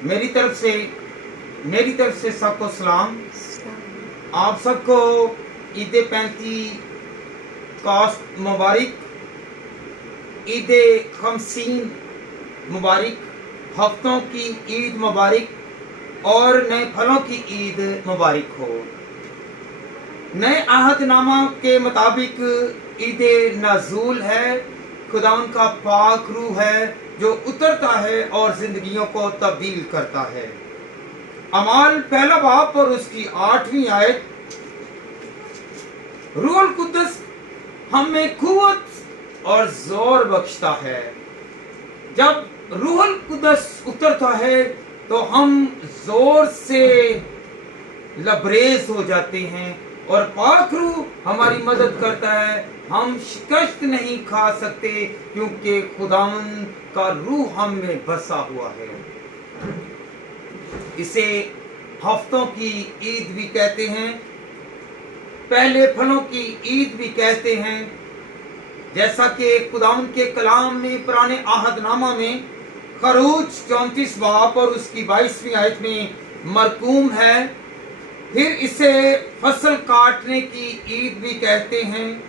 मेरी तरफ से सबको सलाम। आप सबको ईद पेंतीकोस्त मुबारक, ईद खमसीन मुबारक, हफ्तों की ईद मुबारक और नए फलों की ईद मुबारक हो। नए आहदनामा के मुताबिक ईद नज़ूल है, खुदावन का पाक रूह है जो उतरता है और जिंदगियों को तब्दील करता है। अमाल पहला बाब और उसकी 8वीं आयत, रूहुल कुद्दस हमें कुव्वत और जोर बख्शता है। जब रूहुल कुद्दस उतरता है तो हम जोर से लबरेज हो जाते हैं और पाक रूह हमारी मदद करता है। हम शिकस्त नहीं खा सकते क्योंकि खुदावंद का रूह हम में बसा हुआ है। इसे हफ्तों की ईद भी कहते हैं, पहले फलों की ईद भी कहते हैं। जैसा कि खुदावंद के कलाम में पुराने आहदनामा में खरूज 34 बाब और उसकी 22वीं आयत में मरकूम है। फिर इसे फसल काटने की ईद भी कहते हैं।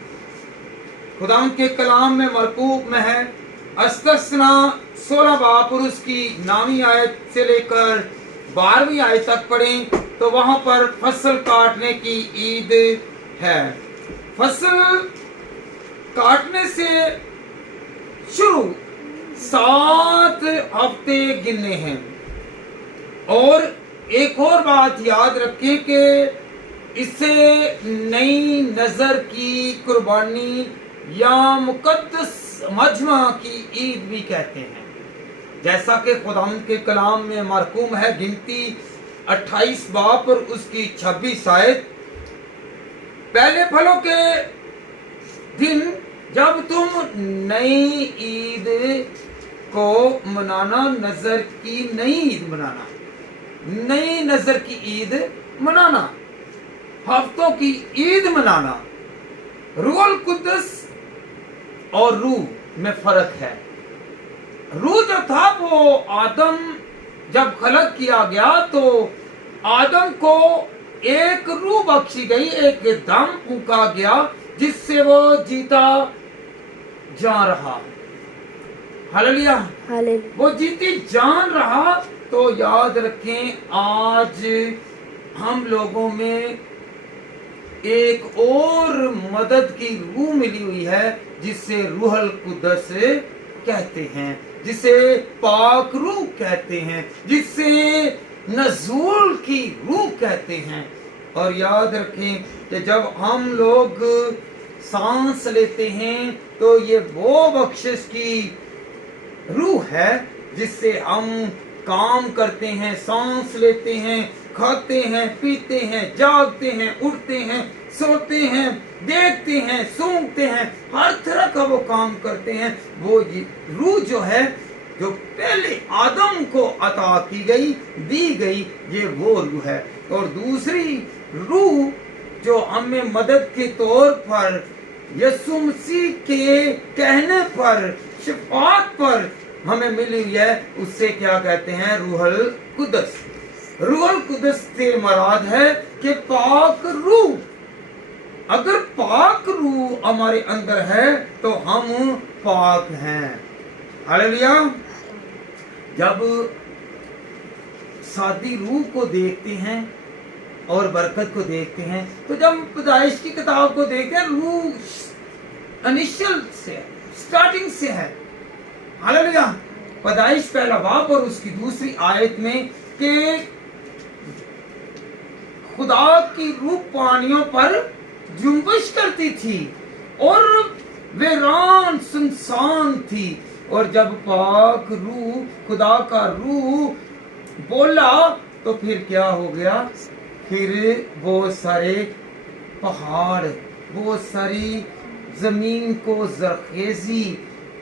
खुदावंद के कलाम में मरकूब में है, अस्तस्ना 16 बाब और उसकी 9वीं आयत से लेकर 12वीं आयत तक पढ़ें तो वहां पर फसल काटने की ईद है। फसल काटने से शुरू 7 हफ्ते गिनने हैं। और एक और बात याद रखें कि इसे नई नजर की कुर्बानी या मुकद्दस मजमा की ईद भी कहते हैं। जैसा कि खुदावंद के कलाम में मरकूम है, गिनती 28 बाब और उसकी 26 आयत, पहले फलों के दिन जब तुम नई ईद को मनाना, नजर की नई ईद मनाना, नई नजर की ईद मनाना, हफ्तों की ईद मनाना। रूहुल कुद्दस और रूह में फर्क है। रूह जो था वो आदम जब खलक किया गया तो आदम को एक रूह बख्शी गई, एक दम फूंका गया जिससे वो जीता जा रहा। हालेलुया, वो जीती जान रहा। तो याद रखें, आज हम लोगों में एक और मदद की रूह मिली हुई है जिसे रूहुल कुद्दस कहते हैं, जिसे पाक रूह कहते हैं, जिसे नज़ूल की रूह कहते हैं। और याद रखें कि जब हम लोग सांस लेते हैं तो ये वो बख्शिश की रूह है जिससे हम काम करते हैं, सांस लेते हैं, खाते हैं, पीते हैं, जागते हैं, उठते हैं, सोते हैं, देखते हैं, सूंघते हैं, हर तरह का वो काम करते हैं। वो रूह जो है, जो पहले आदम को अता की गई, दी गई, ये वो रूह है। और दूसरी रूह जो हमें मदद के तौर पर यीशु मसीह के कहने पर, शफाअत पर हमें मिली हुई है, उससे क्या कहते हैं? रूहुल कुद्दस। रूहुल कुद्दस से मुराद है कि पाक रूह। अगर पाक रूह हमारे अंदर है तो हम पाक हैं। हालेलुया। जब सादी रूह को देखते हैं और बरकत को देखते हैं, तो जब पैदाइश की किताब को देखते हैं, रूह इनिशियल से, स्टार्टिंग से है। हालेलुया। पैदाइश पहला बाब और उसकी 2री आयत में कि खुदा की रूह पानियों पर जुम्बिश करती थी और वीरान सुनसान थी। और जब पाक रूह, खुदा का रूह बोला तो फिर क्या हो गया? फिर बहुत सारे पहाड़, बहुत सारी जमीन को जरखेजी,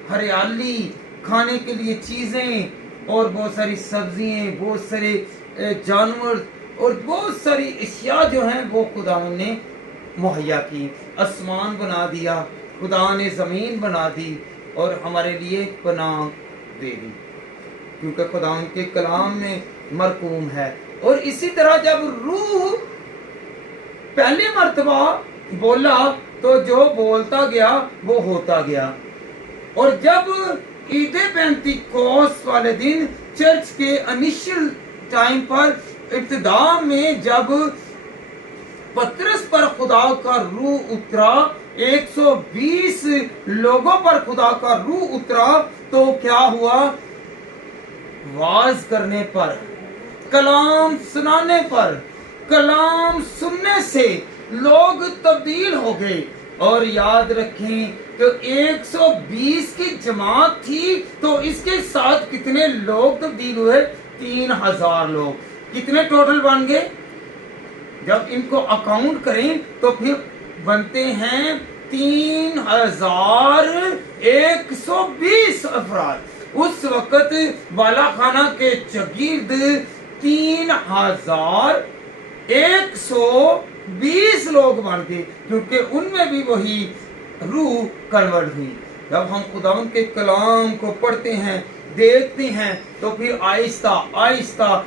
हरियाली, खाने के लिए चीजें और बहुत सारी सब्जियां, बहुत सारे जानवर और बहुत सारी अशिया जो हैं वो खुदा ने मुहैया की। आसमान बना दिया, खुदा ने जमीन बना दी और हमारे लिए पनाह दे दी। क्योंकि खुदा के कलाम में मरकूम है। और इसी तरह जब रूह पहली मर्तबा बोला तो जो बोलता गया वो होता गया। और जब ईद पेंतिकोस्त वाले दिन चर्च के इनिशियल टाइम पर इब्तिदा में जब पतरस पर खुदा का रूह उतरा, 120 लोगों पर खुदा का रूह उतरा, तो क्या हुआ? वाज करने पर, कलाम सुनाने पर, कलाम सुनने से लोग तब्दील हो गए। और याद रखें कि 120 की जमात थी, तो इसके साथ कितने लोग तब्दील हुए? 3000 लोग। कितने टोटल बन गए? जब इनको अकाउंट करें तो फिर बनते हैं 3120 अफराद। उस वक्त बाला खाना के चगिर्द 3120 लोग बन गए, क्योंकि उनमें भी वही रूह कन्वर्ट हुई। जब हम खुदावंद के कलाम को पढ़ते हैं, देखते हैं, तो फिर आहिस्ता आहिस्ता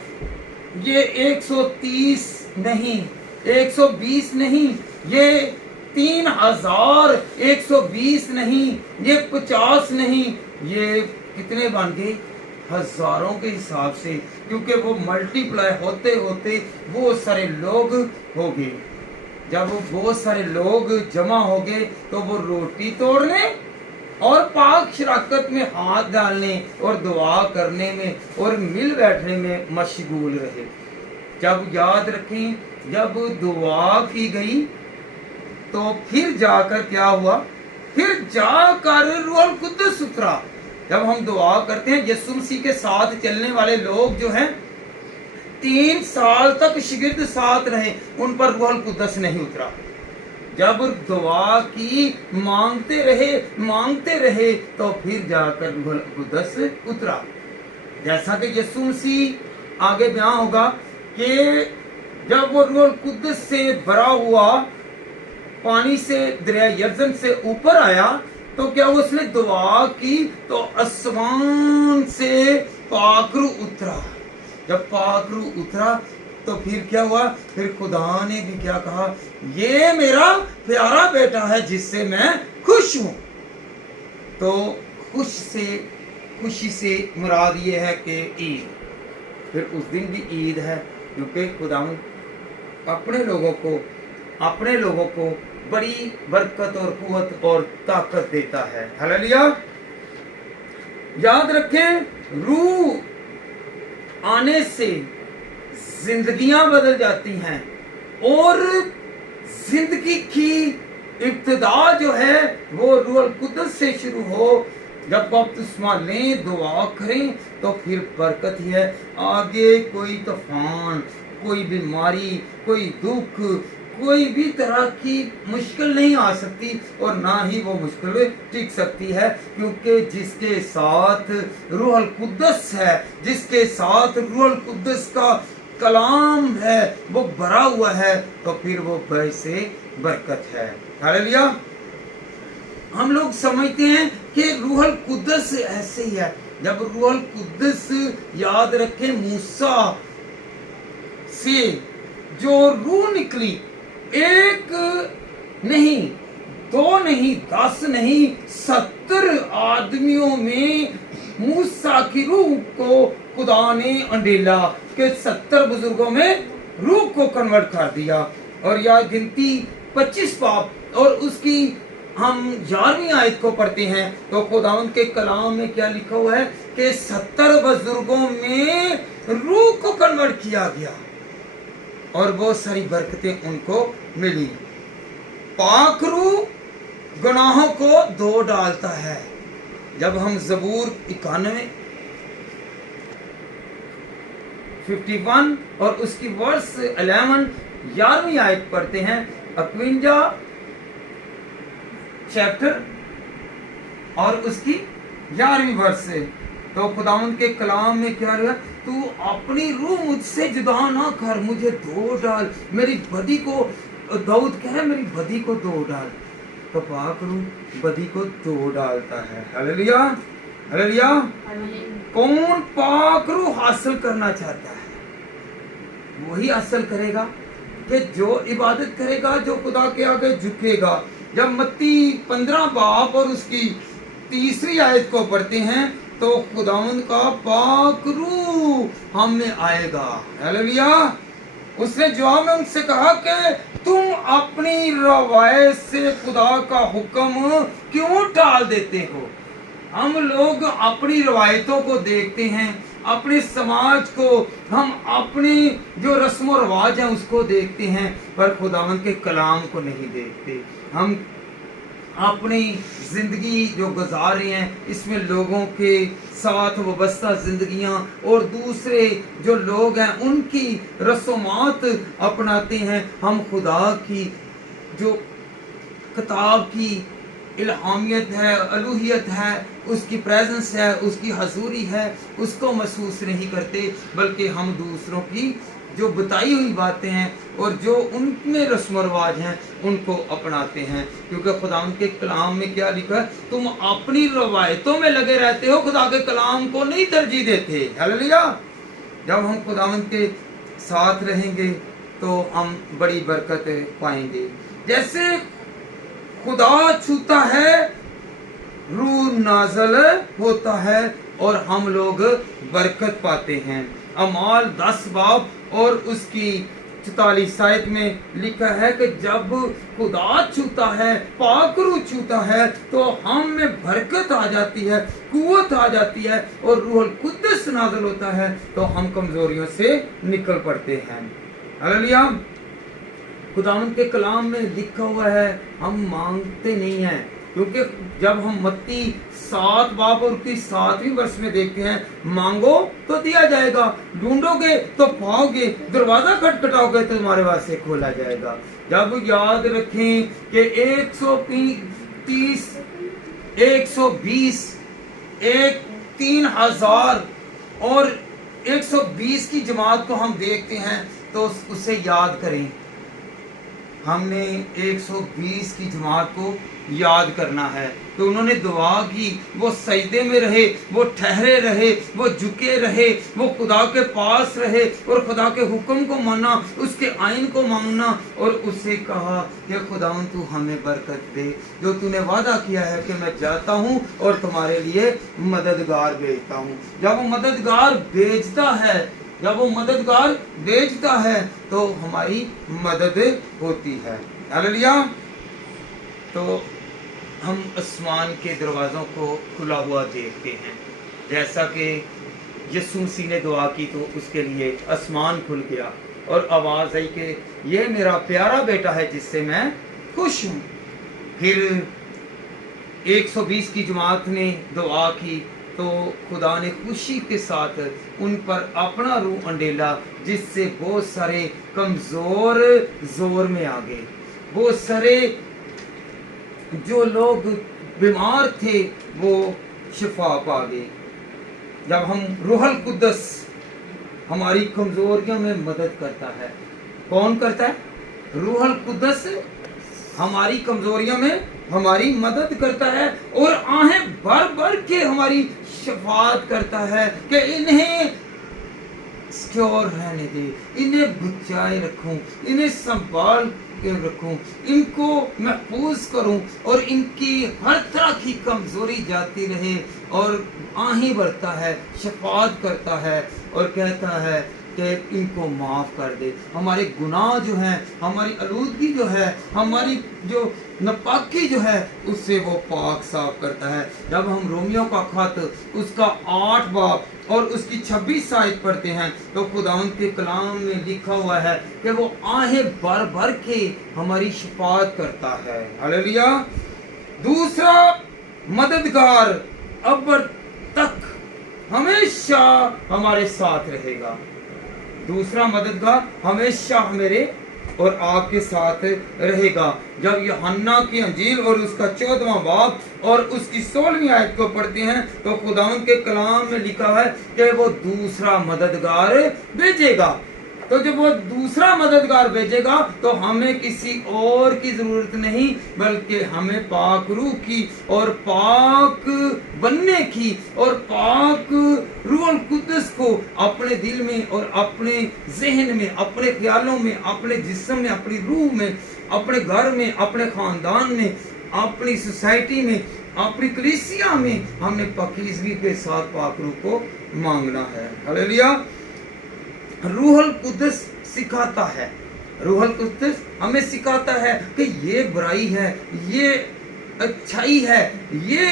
ये 130 नहीं, 120 नहीं, ये 3120 नहीं, ये 50 नहीं, ये कितने बन गए? हजारों के हिसाब से, क्योंकि वो मल्टीप्लाई होते होते वो सारे लोग हो गए। जब वो बहुत सारे लोग जमा हो गए तो वो रोटी तोड़ने और पाक शराकत में हाथ डालने और दुआ करने में और मिल बैठने में मशगूल रहे। जब याद रखें, जब दुआ की गई तो फिर जाकर क्या हुआ? फिर जाकर रूहुल कुद्दुस उतरा। जब हम दुआ करते हैं, यीशु मसीह के साथ चलने वाले लोग जो हैं 3 साल तक शिगिर्द साथ रहे, उन पर रूहुल कुद्दुस नहीं उतरा। जब दुआ की, मांगते रहे तो फिर जाकर रूहुल कुद्दुस उतरा। जैसा कि यीशु मसीह आगे बयान होगा कि जब वो रूहुल कुद्दुस से भरा हुआ पानी से दरिया यरदन से ऊपर आया, तो क्या उसने दुआ की तो आसमान से पाकरू उतरा। जब पाकरू उतरा तो फिर क्या हुआ? फिर खुदा ने भी क्या कहा? ये मेरा प्यारा बेटा है जिससे मैं खुश हूं। तो खुशी से मुराद ये है कि ईद, फिर उस दिन भी ईद है, क्योंकि खुदा अपने लोगों को बड़ी बरकत और कुव्वत और ताकत देता है। हालेलुया। याद रखें, रूह आने से जिंदगियां बदल जाती हैं, और जिंदगी की इब्तिदा जो है वो रूहुल कुद्दुस से शुरू हो। जब बपतिस्मा लें, दुआ करें, तो फिर बरकत ही है। आगे कोई तूफान, कोई बीमारी, कोई दुख, कोई भी तरह की मुश्किल नहीं आ सकती, और ना ही वो मुश्किल टिक सकती है, क्योंकि जिसके साथ रूहुल कुद्दुस है, जिसके साथ रूहुल कुद्दुस का कलाम है, वो भरा हुआ है, तो फिर वो वैसे बरकत है। हालेलुया। हम लोग समझते हैं कि रूहुल कुद्दुस ऐसे ही है। जब रूहुल कुद्दुस, याद रखें, मूसा से जो रूह निकली, 1 नहीं, 2 नहीं, 10 नहीं, 70 आदमियों में मूसा की रूह को खुदा ने अंडेला के 70 बुजुर्गों में रूह को कन्वर्ट कर दिया। और यह गिनती 25 पाप, और उसकी हम 11वीं आयत को पढ़ते हैं तो खुदावंद के कलाम में क्या लिखा हुआ है कि 70 बुजुर्गों में रूह को कन्वर्ट किया गया, और बहुत सारी बरकतें उनको मिली। पाक रूह गुनाहों को धो डालता है। जब हम ज़बूर 91 51 और उसकी वर्स 11 11वीं आयत पढ़ते हैं, 51 चैप्टर और उसकी 11वीं वर्स से, तो खुदावंद के कलाम में क्या है? तू अपनी रूह मुझसे जुदा ना कर, मुझे धो डाल, मेरी बदी को, दाऊद कह रहा है, मेरी बदी को धो डाल। तो पाक रूह बदी को धो डालता है। Hallelujah, hallelujah. कौन पाक रूह हासिल करना चाहता है? वही हासिल करेगा कि जो इबादत करेगा, जो खुदा के आगे झुकेगा। जब मत्ती 15 बाब और उसकी 3री आयत को पढ़ते हैं तो खुदावंद का पाक रूह हम में आएगा। हालेलुया। उसने जवाब में उनसे कहा कि तुम अपनी रवायत से खुदा का हुक्म क्यों टाल देते हो? हम लोग अपनी रवायतों को देखते हैं, अपने समाज को, हम अपनी जो रस्म और रवाज हैं उसको देखते हैं, पर खुदावंद के कलाम को नहीं देखते। हम अपनी जिंदगी जो गुजार रहे हैं इसमें लोगों के साथ वाबस्ता जिंदगियां और दूसरे जो लोग हैं उनकी रस्मात अपनाते हैं। हम खुदा की जो किताब की इल्हामियत है, अलूहियत है, उसकी प्रेजेंस है, उसकी हजूरी है, उसको महसूस नहीं करते, बल्कि हम दूसरों की जो बताई हुई बातें हैं और जो उनमें रस्म रवाज हैं उनको अपनाते हैं। क्योंकि खुदा के कलाम में क्या लिखा है? तुम अपनी रवायतों में लगे रहते हो, खुदा के कलाम को नहीं तरजीह देते। हालेलुया। जब हम खुदा के साथ रहेंगे तो हम बड़ी बरकत पाएंगे। जैसे खुदा छूता है, रूह नाज़िल होता है और हम लोग बरकत पाते हैं। अमाल 10 बाब और उसकी 44 आयत में लिखा है कि जब खुदा छूता है, पाक रूह छूता है तो हम में बरकत आ जाती है, कुव्वत आ जाती है और रूहुल कुद्दस नाज़िल होता है तो हम कमजोरियों से निकल पड़ते हैं। हालेलुया। खुदावंद के कलाम में लिखा हुआ है हम मांगते नहीं हैं, क्योंकि जब हम मत्ती 7 बाब और की 7वीं वर्ष में देखते हैं, मांगो तो दिया जाएगा, ढूंढोगे तो पाओगे, दरवाजा खटखटाओगे तो तुम्हारे वास्ते खोला जाएगा। जब याद रखें कि 130, 120, 3000 और 120 की जमात को हम देखते हैं तो उसे याद करें। हमने 120 की जमात को याद करना है। तो उन्होंने दुआ की, वो सजदे में रहे, वो ठहरे रहे, वो झुके रहे, वो खुदा के पास रहे और खुदा के हुक्म को माना, उसके आइन को मांगना और उससे कहा कि खुदावंद तू हमें बरकत दे, जो तूने वादा किया है कि मैं जाता हूँ और तुम्हारे लिए मददगार भेजता हूँ। जब वो मददगार भेजता है, जब वो मददगार भेजता है तो हमारी मदद होती है। हालेलुया। तो हम आसमान के दरवाज़ों को खुला हुआ देखते हैं। जैसा कि यीशु मसीह ने दुआ की तो उसके लिए आसमान खुल गया और आवाज़ आई कि ये मेरा प्यारा बेटा है जिससे मैं खुश हूँ। फिर 120 की जमात ने दुआ की तो खुदा ने खुशी के साथ उन पर अपना रूह अंडेला, जिससे बहुत सारे कमज़ोर जोर में आ गए, बहुत सारे जो लोग बीमार थे वो शिफा पा गए। जब हम रूहुल कुद्दस हमारी कमजोरियों में मदद करता है, कौन करता है? रूहुल कुद्दस हमारी कमजोरियों में हमारी मदद करता है और आहें भर भर के हमारी शफात करता है कि इन्हें सिक्योर रहने दे, इन्हें बचाए रखूं, इन्हें संभाल के रखूं, इनको महफूज करूं और इनकी हर तरह की कमजोरी जाती रहे। और आहें भरता है, शफात करता है और कहता है कि इनको माफ़ कर दे। हमारे गुनाह जो हैं, हमारी आलूदगी जो है, हमारी जो नापाकी जो है, उससे वो पाक साफ करता है। जब हम रोमियो का खत उसका 8 बाब और उसकी 26 आयत पढ़ते हैं तो खुदावंद के कलाम में लिखा हुआ है कि वो आहें भर भर के हमारी शफात करता है। हालेलुया। दूसरा मददगार अब तक हमेशा हमारे साथ रहेगा। दूसरा मददगार हमेशा मेरे और आपके साथ रहेगा। जब यूहन्ना की अंजील और उसका 14वां बाब और उसकी 16वीं आयत को पढ़ते हैं तो खुदावंद के कलाम में लिखा है कि वो दूसरा मददगार भेजेगा। तो जब वो दूसरा मददगार भेजेगा तो हमें किसी और की जरूरत नहीं, बल्कि हमें पाक रूह की और पाक बनने की और पाक रूह कुद्दस को अपने दिल में और अपने जहन में, अपने ख्यालों में, अपने जिस्म में, अपनी रूह में, अपने घर में, अपने खानदान में, अपनी सोसाइटी में, अपनी कलीसिया में हमने पाकीज़गी के साथ पाक रूह को मांगना है। हालेलुया। रूहुल कुद्दस सिखाता है, रूहुल कुद्दस हमें सिखाता है कि ये बुराई है, ये अच्छाई है, ये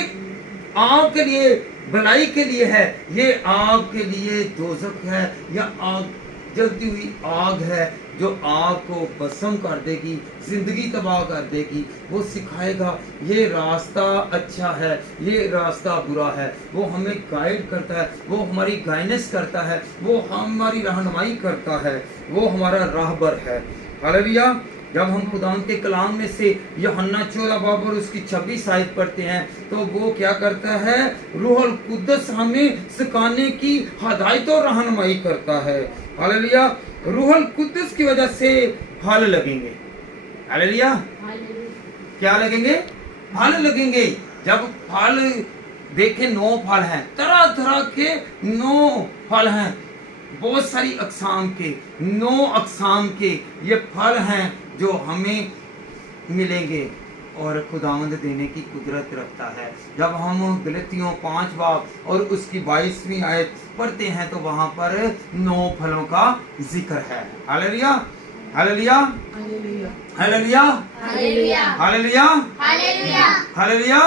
आपके लिए भलाई के लिए है, ये आपके लिए दोज़ख है या आग, जलती हुई आग है जो आपको भस्म कर देगी, जिंदगी तबाह कर देगी। वो सिखाएगा ये रास्ता अच्छा है, ये रास्ता बुरा है। वो हमें गाइड करता है, वो हमारी गाइडेंस करता है, वो हमारी रहनुमाई करता है, वो हमारा राहबर है। हालेलुया। जब हम खुदावंद के कलाम में से यूहन्ना 14 बाब और उसकी 26 आयत पढ़ते हैं तो वो क्या करता है, रूहुल कुद्दस हमें सिखाने की हदायत और रहनुमाई करता है। हालेलुया। रूहुल कुद्दस की वजह से फल लगेंगे। हालेलुया। क्या लगेंगे? फल लगेंगे। जब फल देखें 9 फल हैं, तरह तरह के 9 फल हैं, बहुत सारी अक़साम के 9 अक़साम के ये फल हैं जो हमें मिलेंगे और खुदावंद देने की कुदरत रखता है। जब हम गलतियों 5 बाब और उसकी 22वीं आयत पढ़ते हैं तो वहाँ पर 9 फलों का जिक्र है। Hallelujah. Hallelujah. Hallelujah. Hallelujah. Hallelujah. Hallelujah. Hallelujah.